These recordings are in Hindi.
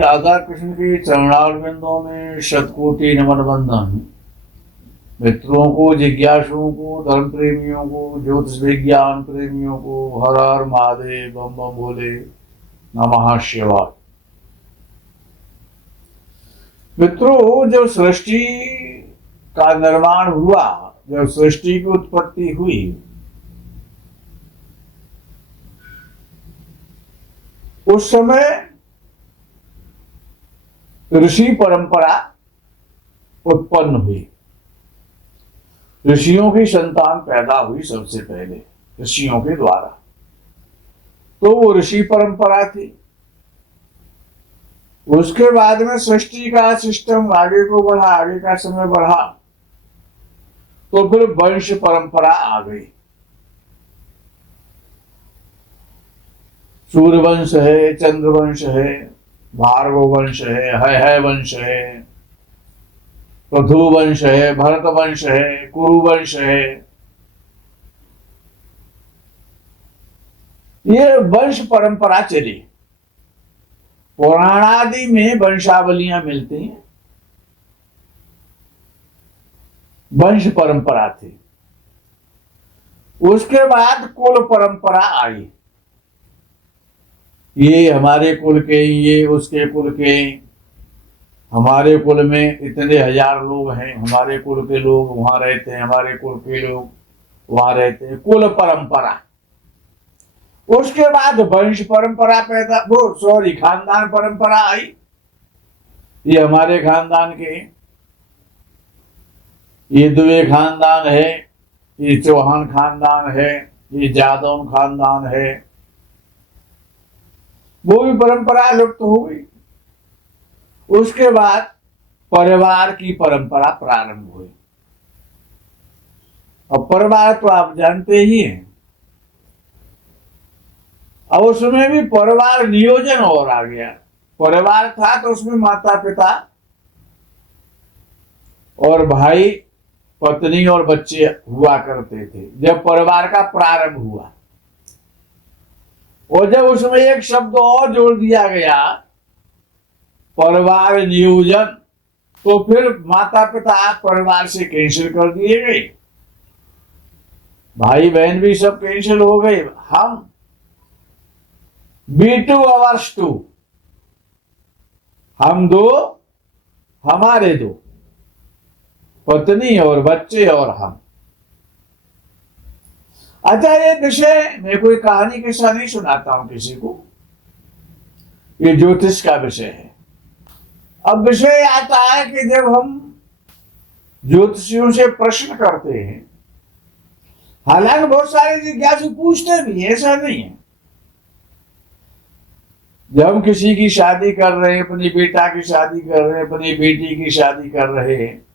राधा कृष्ण के चरणारविंदों में शतकोटि नमन बंदन। मित्रों को, जिज्ञासुओं को, धर्म प्रेमियों को, ज्योतिष विज्ञान प्रेमियों को हर हर महादेव, बम बम भोले, नमः शिवाय। मित्रों, जब सृष्टि का निर्माण हुआ, जब सृष्टि की उत्पत्ति हुई, उस समय ऋषि परंपरा उत्पन्न हुई। ऋषियों की संतान पैदा हुई सबसे पहले ऋषियों के द्वारा, तो वो ऋषि परंपरा थी। उसके बाद में सृष्टि का सिस्टम आगे को बढ़ा, आगे का समय बढ़ा, तो फिर वंश परंपरा आ गई। सूर्यवंश है, चंद्रवंश है, भार्गव वंश है वंश है, पृथु वंश है, भरत वंश है, कुरु वंश है। ये वंश परंपरा चली। पुराणादि में वंशावलियां मिलती हैं, वंश परंपरा थी। उसके बाद कुल परंपरा आई। ये हमारे कुल के, ये उसके कुल के, हमारे कुल में इतने हजार लोग हैं, हमारे कुल के लोग वहां रहते हैं, हमारे कुल के लोग वहां रहते हैं, कुल परंपरा। उसके बाद वंश परंपरा खानदान परंपरा आई। ये हमारे खानदान के, ये दुबे खानदान है, ये चौहान खानदान है, ये जादव खानदान है। वो भी परंपरा लुप्त हो गई। उसके बाद परिवार की परंपरा प्रारंभ हुई। और परिवार तो आप जानते ही हैं। अब उसमें भी परिवार नियोजन और आ गया। परिवार था तो उसमें माता पिता और भाई, पत्नी और बच्चे हुआ करते थे जब परिवार का प्रारंभ हुआ। और जब उसमें एक शब्द और जोड़ दिया गया, परिवार नियोजन, तो फिर माता पिता परिवार से कैंसिल कर दिए गए, भाई बहन भी सब कैंसिल हो गए। हम B2 आवर्स 2, हम दो, हमारे दो, पत्नी और बच्चे और हम। अच्छा, ये विषय मैं कोई कहानी किस्सा नहीं सुनाता हूं किसी को, ये ज्योतिष का विषय है। अब विषय आता है कि जब हम ज्योतिषियों से प्रश्न करते हैं, हालांकि बहुत सारे जिज्ञासु पूछते भी, ऐसा नहीं है। जब हम किसी की शादी कर रहे हैं, अपनी बेटा की शादी कर रहे हैं, अपनी बेटी की शादी कर रहे हैं,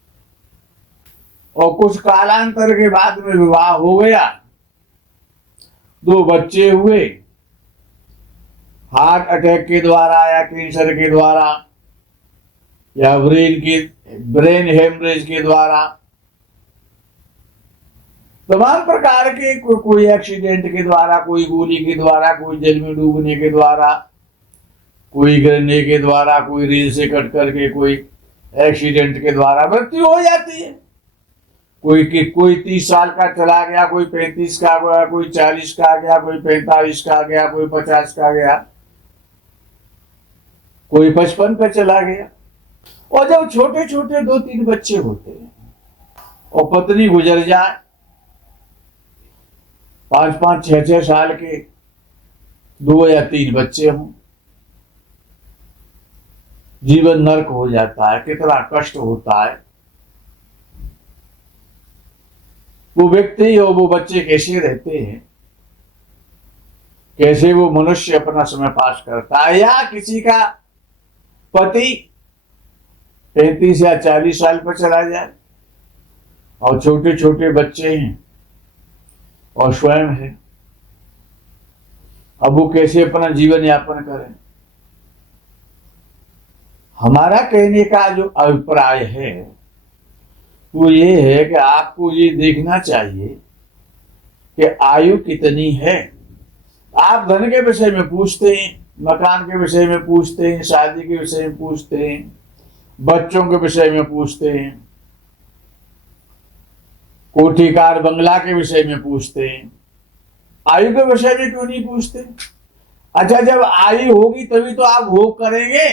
और कुछ कालांतर के बाद में विवाह हो गया, 2 बच्चे हुए, हार्ट अटैक के द्वारा या कैंसर के द्वारा या ब्रेन हेमरेज के द्वारा, तमाम प्रकार के, कोई एक्सीडेंट के द्वारा, कोई गोली के द्वारा, कोई जल में डूबने के द्वारा, कोई गिरने के द्वारा, कोई रेल से कट करके, कोई एक्सीडेंट के द्वारा मृत्यु हो जाती है। कोई 30 साल का चला गया, कोई 35 का गया, कोई 40 का गया, कोई 45 का गया, कोई 50 का गया, कोई 55 का चला गया। और जब छोटे छोटे 2-3 बच्चे होते हैं और पत्नी गुजर जाए, 5-5, 6-6 साल के 2 या 3 बच्चे हों, जीवन नरक हो जाता है। कितना कष्ट होता है। वो व्यक्ति और वो बच्चे कैसे रहते हैं, कैसे वो मनुष्य अपना समय पास करता है। या किसी का पति 35 या 40 साल पर चला जाए और छोटे छोटे बच्चे हैं और स्वयं है, अब वो कैसे अपना जीवन यापन करें। हमारा कहने का जो अभिप्राय है वो ये है कि आपको ये देखना चाहिए कि आयु कितनी है। आप धन के विषय में पूछते हैं, मकान के विषय में पूछते हैं, शादी के विषय में पूछते हैं, बच्चों के विषय में पूछते हैं, कोठी कार बंगला के विषय में पूछते हैं। आयु के विषय में क्यों नहीं पूछते? अच्छा, जब आयु होगी तभी तो आप भोग करेंगे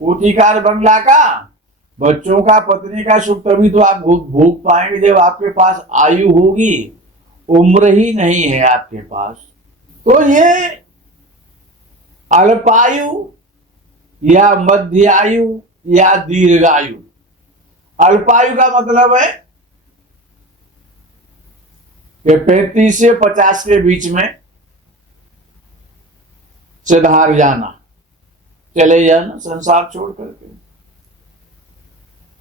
कोठी कार बंगला का, बच्चों का, पत्नी का सुख, तभी तो आप भोग पाएंगे जब आपके पास आयु होगी। उम्र ही नहीं है आपके पास। तो ये अल्पायु या मध्यायु या दीर्घायु। अल्पायु का मतलब है कि 35 से 50 के बीच में सिधार जाना, चले जाना संसार छोड़ करके,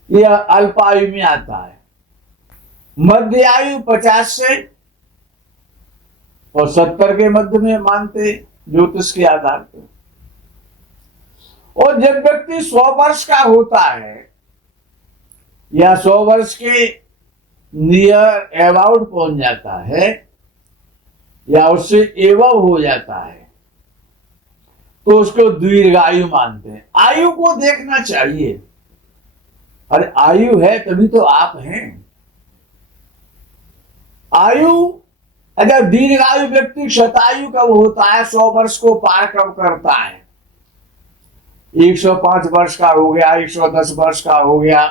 यह अल्पायु में आता है। मध्य आयु 50 से और 70 के मध्य में मानते ज्योतिष के आधार पर। और जब व्यक्ति 100 वर्ष का होता है या 100 वर्ष के नियर अबाउट पहुंच जाता है या उससे एवं हो जाता है तो उसको दीर्घायु मानते हैं। आयु को देखना चाहिए, अरे आयु है तभी तो आप हैं। आयु, अगर दीर्घायु व्यक्ति शतायु कब होता है? 100 वर्ष को पार कब करता है? 105 वर्ष का हो गया, 110 वर्ष का हो गया,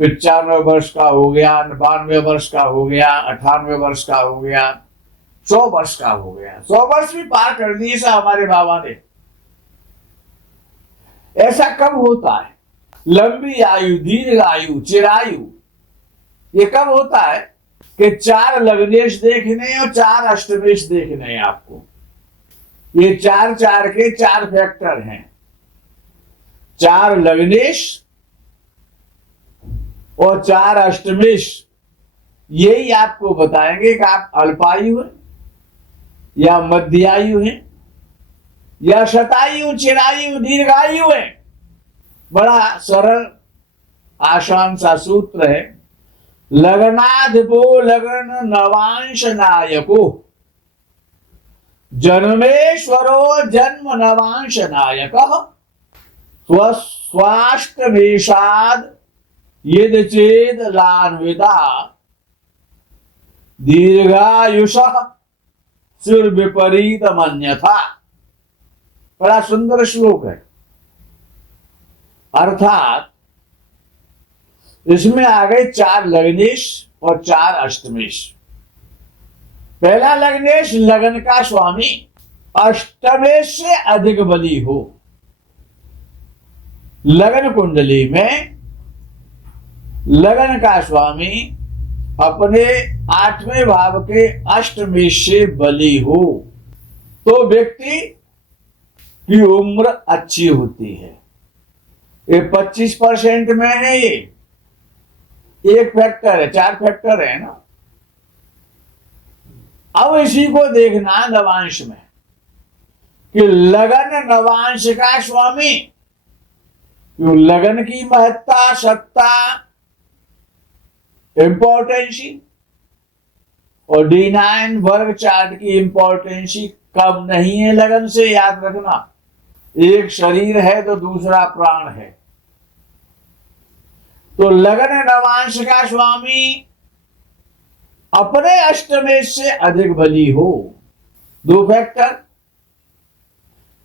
95 वर्ष का हो गया, 92 वर्ष का हो गया, 98 वर्ष का हो गया, 100 वर्ष का हो गया। 100 वर्ष भी पार कर दिए ऐसा हमारे बाबा ने। ऐसा कब होता है? लंबी आयु, दीर्घ आयु, चिरायु, ये कब होता है कि 4 लग्नेश देखने और 4 अष्टमेश देखने हैं आपको। ये 4 के 4 फैक्टर हैं। 4 लग्नेश और 4 अष्टमेश, यही आपको बताएंगे कि आप अल्पायु हैं या मध्यायु हैं या शतायु, चिरायु, दीर्घायु है। बड़ा सरल आसान सा सूत्र है। लग्नाधिपो लग्न नवांश नायको, जन्मेश्वरो जन्म नवांश नायक, स्वाष्टमेषाद यद चेद लान्विदा, दीर्घायुषः सिर विपरीत मन्यथा। बड़ा सुंदर श्लोक है। अर्थात इसमें आ गए 4 लग्नेश और 4 अष्टमेश। पहला लग्नेश लगन का स्वामी अष्टमेश से अधिक बली हो। लगन कुंडली में लगन का स्वामी अपने 8वें भाव के अष्टमेश से बली हो तो व्यक्ति की उम्र अच्छी होती है। ये 25% में है। ये एक फैक्टर है, 4 फैक्टर है ना। अब इसी को देखना नवांश में कि लगन नवांश का स्वामी, क्यों लगन की महत्ता, सत्ता, इंपॉर्टेंसी और D9 वर्ग चार्ट की इंपॉर्टेंसी कम नहीं है। लगन से याद रखना, एक शरीर है तो दूसरा प्राण है। तो लगन नवांश का स्वामी अपने अष्टमेश से अधिक बली हो। 2 फैक्टर।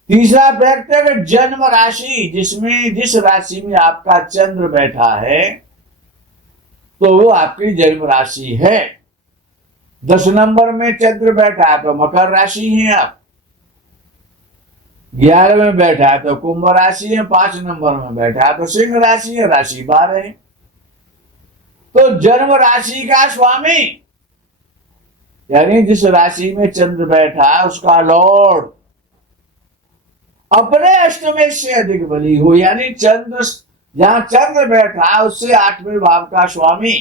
तीसरा फैक्टर जन्म राशि, जिसमें जिस राशि में आपका चंद्र बैठा है तो वो आपकी जन्म राशि है। 10 नंबर में चंद्र बैठा है तो मकर राशि है आप। 11 में बैठा है तो कुंभ राशि है। 5 नंबर में बैठा है तो सिंह राशि है। राशि 12 है। तो जन्म राशि का स्वामी यानी जिस राशि में चंद्र बैठा है उसका लॉर्ड अपने अष्टमेश से अधिक बली हो। यानी चंद्र, जहां चंद्र बैठा है उससे 8वें भाव का स्वामी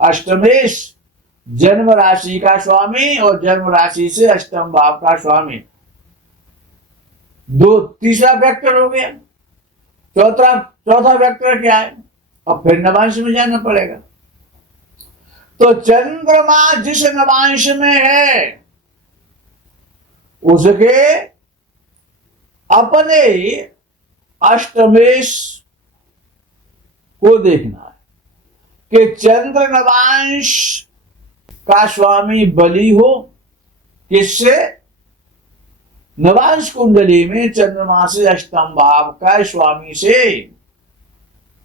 अष्टमेश, जन्म राशि का स्वामी और जन्म राशि से अष्टम भाव का स्वामी। तीसरा फैक्टर हो गया। चौथा फैक्टर क्या है? अब फिर नवांश में जाना पड़ेगा। तो चंद्रमा जिस नवांश में है उसके अपने अष्टमेश को देखना है कि चंद्र नवांश का स्वामी बली हो। किससे? नवांश कुंडली में चंद्रमा से अष्टम भाव का स्वामी से,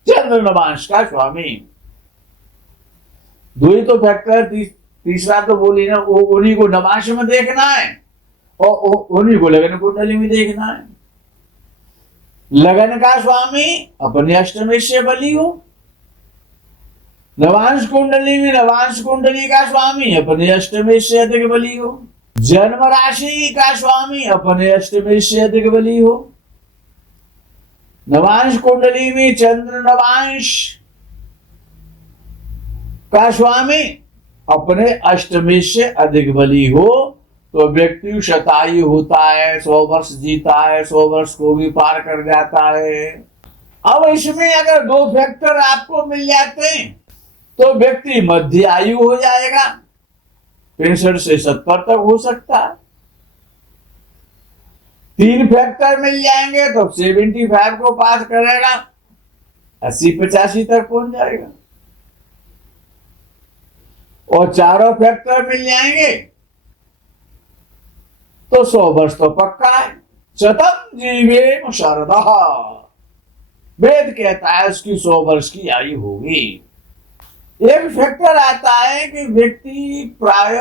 चंद्र नवांश का स्वामी। दो ही तो फैक्टर, तीसरा तो बोली ना, वो उन्हीं को नवांश में देखना है और उन्हीं को लगन कुंडली में देखना है। लगन का स्वामी अपने अष्टमेश से बली हो, नवांश कुंडली में नवांश कुंडली का स्वामी अपने अष्टमेश से अधिक बली हो, जन्म राशि का स्वामी अपने अष्टमेश से अधिक बली हो। नवांश कुंडली में चंद्र नवांश का स्वामी अपने अष्टमेश से अधिक बली हो तो व्यक्ति शतायु होता है, 100 वर्ष जीता है, 100 वर्ष को भी पार कर जाता है। अब इसमें अगर दो फैक्टर आपको मिल जाते हैं तो व्यक्ति मध्य आयु हो जाएगा, 65 से 70 तक हो सकता है। 3 फैक्टर मिल जाएंगे तो 75 को पास करेगा, 80-85 तक पहुंच जाएगा। और 4 फैक्टर मिल जाएंगे तो 100 वर्ष तो पक्का है। शतम जीवे शरदा, वेद कहता है उसकी 100 वर्ष की आयु होगी। एक फैक्टर आता है कि व्यक्ति प्राय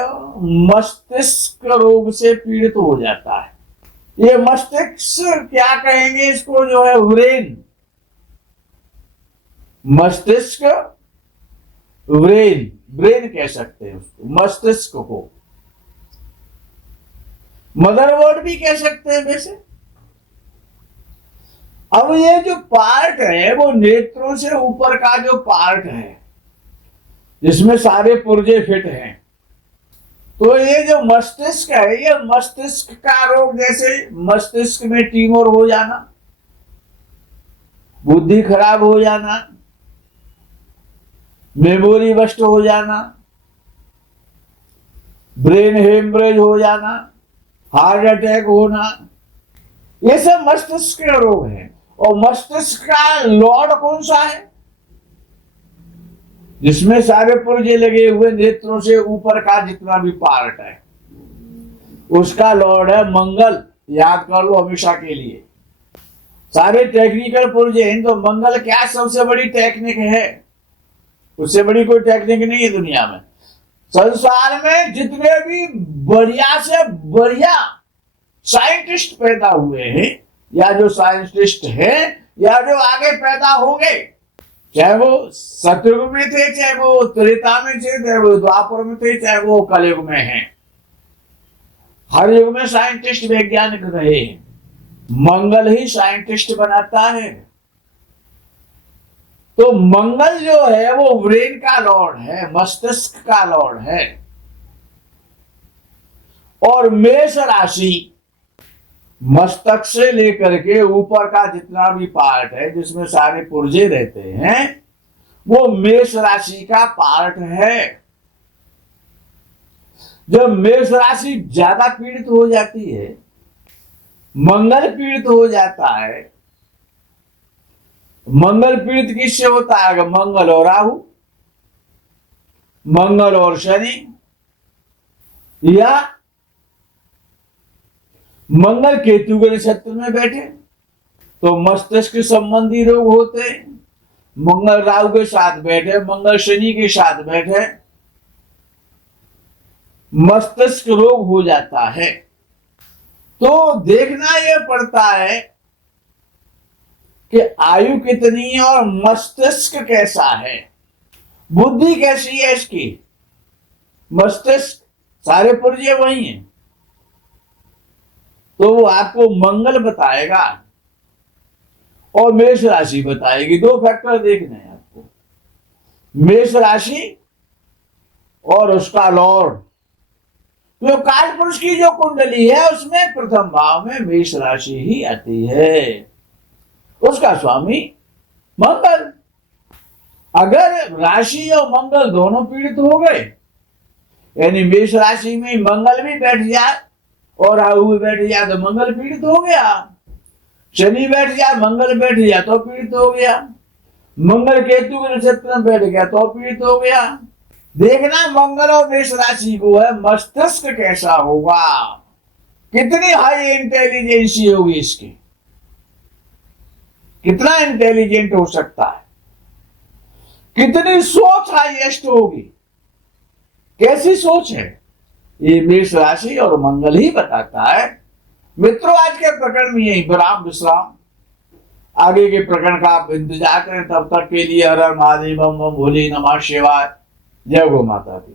मस्तिष्क रोग से पीड़ित हो जाता है। ये मस्तिष्क क्या कहेंगे इसको, जो है ब्रेन, मस्तिष्क, ब्रेन, ब्रेन कह सकते हैं उसको, मस्तिष्क को मदरबोर्ड भी कह सकते हैं वैसे। अब ये जो पार्ट है वो नेत्रों से ऊपर का जो पार्ट है जिसमें सारे पुर्जे फिट हैं, तो ये जो मस्तिष्क है, ये मस्तिष्क का रोग, जैसे मस्तिष्क में ट्यूमर हो जाना, बुद्धि खराब हो जाना, मेमोरी बस्ट हो जाना, ब्रेन हेमरेज हो जाना, हार्ट अटैक होना, ये सब मस्तिष्क के रोग हैं। और मस्तिष्क का लॉर्ड कौन सा है? जिसमें सारे पुर्जे लगे हुए, नेत्रों से ऊपर का जितना भी पार्ट है उसका लॉर्ड है मंगल। याद कर लो हमेशा के लिए। सारे टेक्निकल पुर्जे हैं तो मंगल क्या सबसे बड़ी टेक्निक है? उससे बड़ी कोई टेक्निक नहीं है दुनिया में। संसार में जितने भी बढ़िया से बढ़िया साइंटिस्ट पैदा हुए हैं या जो साइंटिस्ट हैं या जो आगे पैदा होंगे, चाहे वो सतयुग में थे, चाहे वो त्रेता में थे, चाहे वो द्वापर में थे, चाहे वो कलयुग में हैं, हर युग में साइंटिस्ट वैज्ञानिक रहे। मंगल ही साइंटिस्ट बनाता है। तो मंगल जो है वो ब्रेन का लॉर्ड है, मस्तिष्क का लॉर्ड है। और मेष राशि मस्तक से लेकर के ऊपर का जितना भी पार्ट है जिसमें सारे पुर्जे रहते हैं वो मेष राशि का पार्ट है। जब मेष राशि ज्यादा पीड़ित हो जाती है, मंगल पीड़ित हो जाता है। मंगल पीड़ित किससे होता है? मंगल और राहु, मंगल और शनि, या मंगल केतु के नक्षत्र में बैठे तो मस्तिष्क संबंधी रोग होते हैं। मंगल राहु के साथ बैठे, मंगल शनि के साथ बैठे, मस्तिष्क रोग हो जाता है। तो देखना यह पड़ता है कि आयु कितनी है और मस्तिष्क कैसा है, बुद्धि कैसी है इसकी। मस्तिष्क सारे पुर्जे वही हैं तो वो आपको मंगल बताएगा और मेष राशि बताएगी। 2 फैक्टर देखने हैं आपको, मेष राशि और उसका लॉर्ड। तो काल पुरुष की जो कुंडली है उसमें प्रथम भाव में मेष राशि ही आती है, उसका स्वामी मंगल। अगर राशि और मंगल दोनों पीड़ित हो गए, यानी मेष राशि में मंगल भी बैठ जाए और राहु भी बैठ जाए तो मंगल पीड़ित हो गया। शनि बैठ गया, मंगल बैठ गया तो पीड़ित हो गया, मंगल केतु के नक्षत्र में बैठ गया तो पीड़ित हो गया। देखना मंगल और मेष राशि को है, मस्तिष्क कैसा होगा, कितनी हाई इंटेलिजेंसी होगी इसकी, कितना इंटेलिजेंट हो सकता है, कितनी सोच हाईएस्ट होगी, कैसी सोच है, ये मेष राशि और मंगल ही बताता है। मित्रों, आज के प्रकरण में यही विश्राम। आगे के प्रकरण का आप इंतजार करें, तब तक के लिए हर हर महादेव, बम बम भोले नमः शिवाय। जय गौ माता की।